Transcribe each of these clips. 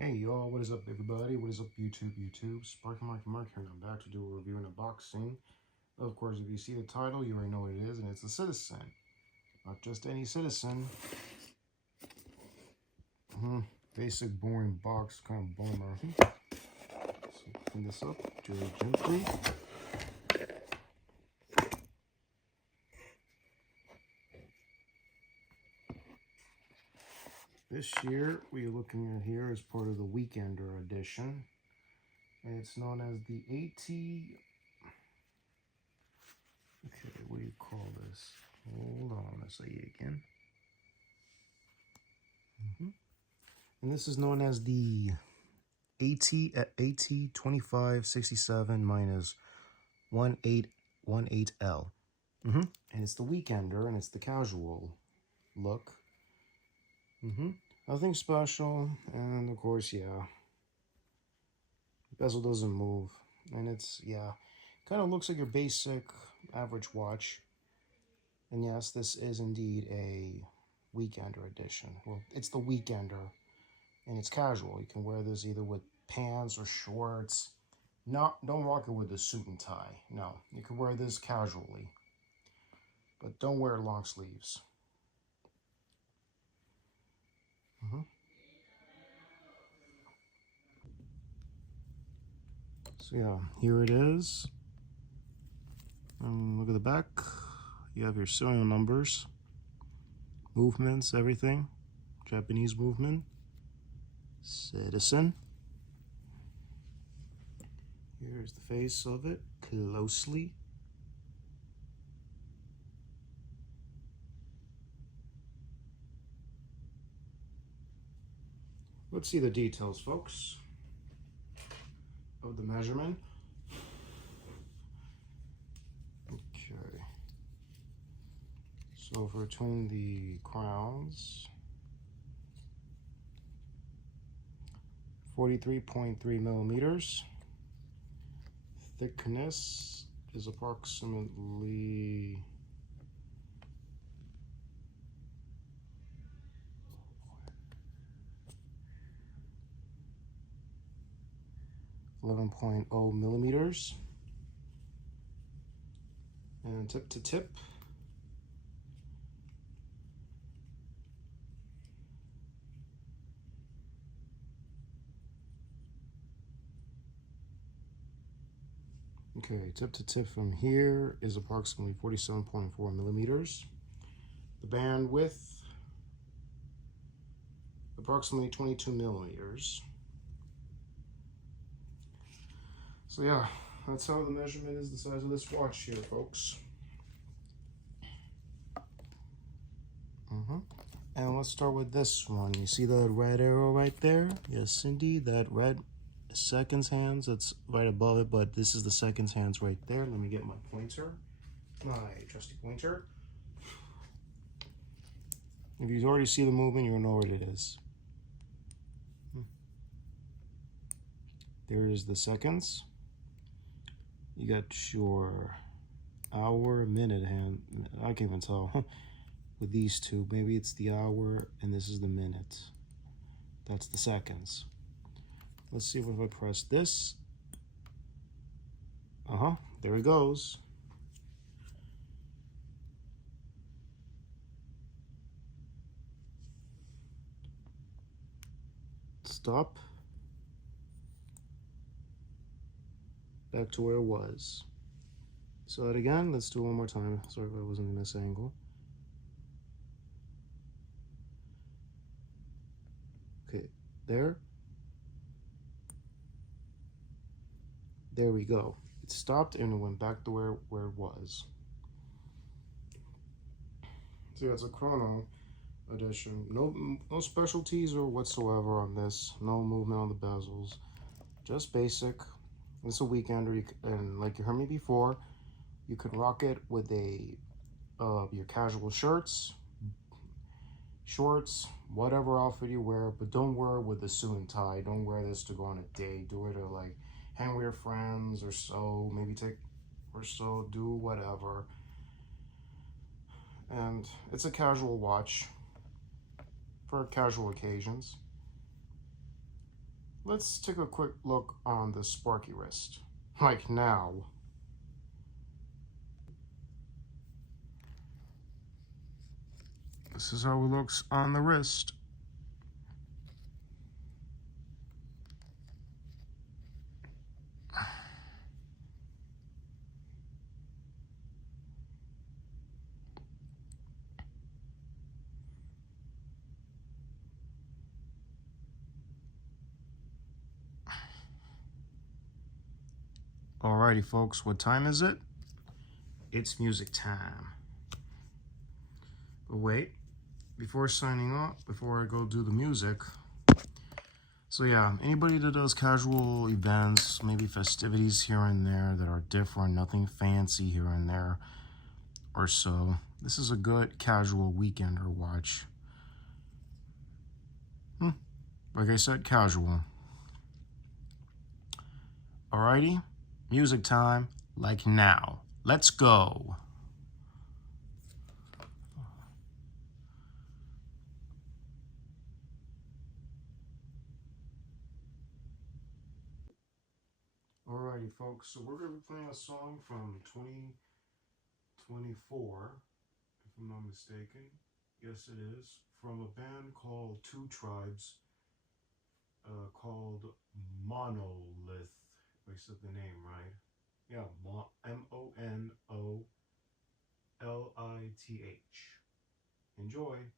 Hey y'all, what is up everybody? What is up YouTube? Sparky Mark here, and I'm back to do a review and unboxing. Of course, if you see the title, you already know what it is, and it's a Citizen. Not just any Citizen. Basic, boring box, kind of bummer. So open this up very gently. This year, we are looking at here as part of the Weekender edition. And it's known as the Okay, what do you call this? Hold on, let's say it again. And this is known as the AT2567-18L. And it's the Weekender, and it's the casual look. Nothing special, and of course, yeah, the bezel doesn't move, and it's, yeah, kind of looks like your basic average watch. And yes, this is indeed a Weekender edition. Well, it's the Weekender, and it's casual. You can wear this either with pants or shorts. Don't rock it with a suit and tie. No, you can wear this casually, but don't wear long sleeves. So yeah, here it is. Look at the back. You have your serial numbers, movements, everything. Japanese movement. Citizen. Here's the face of it closely. Let's see the details, folks, of the measurement. Okay. So for between the crowns, 43.3 millimeters. Thickness is approximately 11.0 millimeters. And tip to tip, okay, tip to tip from here is approximately 47.4 millimeters. The band width, approximately 22 millimeters. So yeah, that's how the measurement is, the size of this watch here, folks. And let's start with this one. You see that red arrow right there? Yes, indeed, that red seconds hands, that's right above it, but this is the seconds hands right there. Let me get my pointer, my trusty pointer. If you already see the movement, you'll know what it is. There's the seconds. You got your hour, minute hand. I can't even tell with these two. Maybe it's the hour and this is the minute. That's the seconds. Let's see if I press this. There it goes. Stop. Back to where it was. So that again, let's do it one more time. Sorry if I wasn't in this angle. Okay, there. There we go. It stopped and it went back to where it was. So yeah, it's a chrono edition. No specialties or whatsoever on this. No movement on the bezels. Just basic. It's a Weekender, and like you heard me before, you could rock it with your casual shorts, whatever outfit you wear, but don't wear it with a suit and tie. Don't wear this to go on a date. Do it to like hang with your friends or so. Maybe do whatever. And it's a casual watch for casual occasions. let's take a quick look on the Sparky wrist. Like now. This is how it looks on the wrist. Alrighty, folks, what time is it? It's music time. But wait, before signing off, before I go do the music, so yeah, anybody that does casual events, maybe festivities here and there that are different, nothing fancy here and there or so, this is a good casual weekender watch. Like I said, casual. Alrighty, music time, like now. Let's go. Alrighty, folks, so we're going to be playing a song from 2024, if I'm not mistaken. Yes, it is. From a band called Two Tribes, called Monolith. If I said the name right. Yeah, Monolith. Enjoy.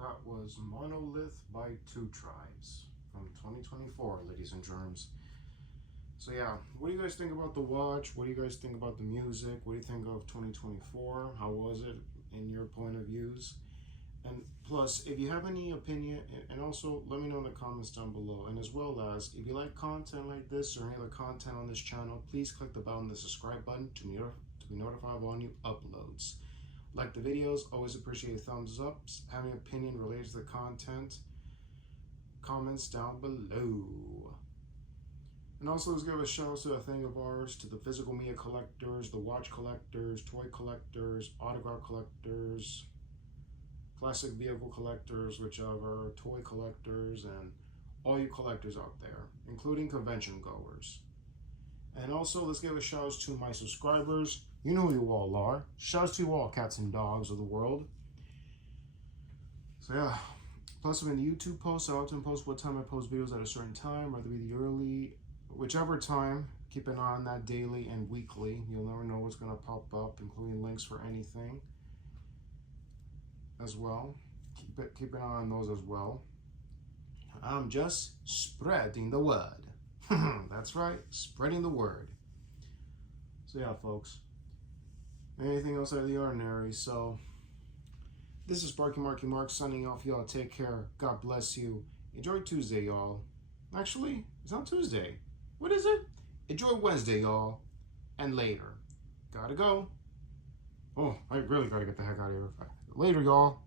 That was Monolith by Two Tribes from 2024, ladies and germs. So yeah, what do you guys think about the watch? What do you guys think about the music? What do you think of 2024? How was it in your point of views? And plus, if you have any opinion, and also let me know in the comments down below. And as well as, if you like content like this or any other content on this channel, please click the bell and the subscribe button to be notified of all new uploads. Like the videos, always appreciate thumbs ups. Have an opinion related to the content, comments down below. And also, let's give a shout out to a thing of ours, to the physical media collectors, the watch collectors, toy collectors, autograph collectors, classic vehicle collectors, whichever, toy collectors, and all you collectors out there, including convention goers. And also, let's give a shout out to my subscribers. You know who you all are. Shouts to you all, cats and dogs of the world. So yeah, plus I'm in the YouTube posts. I often post what time I post videos at a certain time, whether it be the early, whichever time. Keep an eye on that daily and weekly. You'll never know what's going to pop up, including links for anything as well. Keep an eye on those as well. I'm just spreading the word. That's right, spreading the word. So yeah, folks. Anything else out of the ordinary? So this is Marky Mark signing off. Y'all take care. God bless you. Enjoy Tuesday, y'all. Actually, it's not Tuesday. What is it? Enjoy Wednesday, y'all. And later. Gotta go. Oh, I really gotta get the heck out of here. Later, y'all.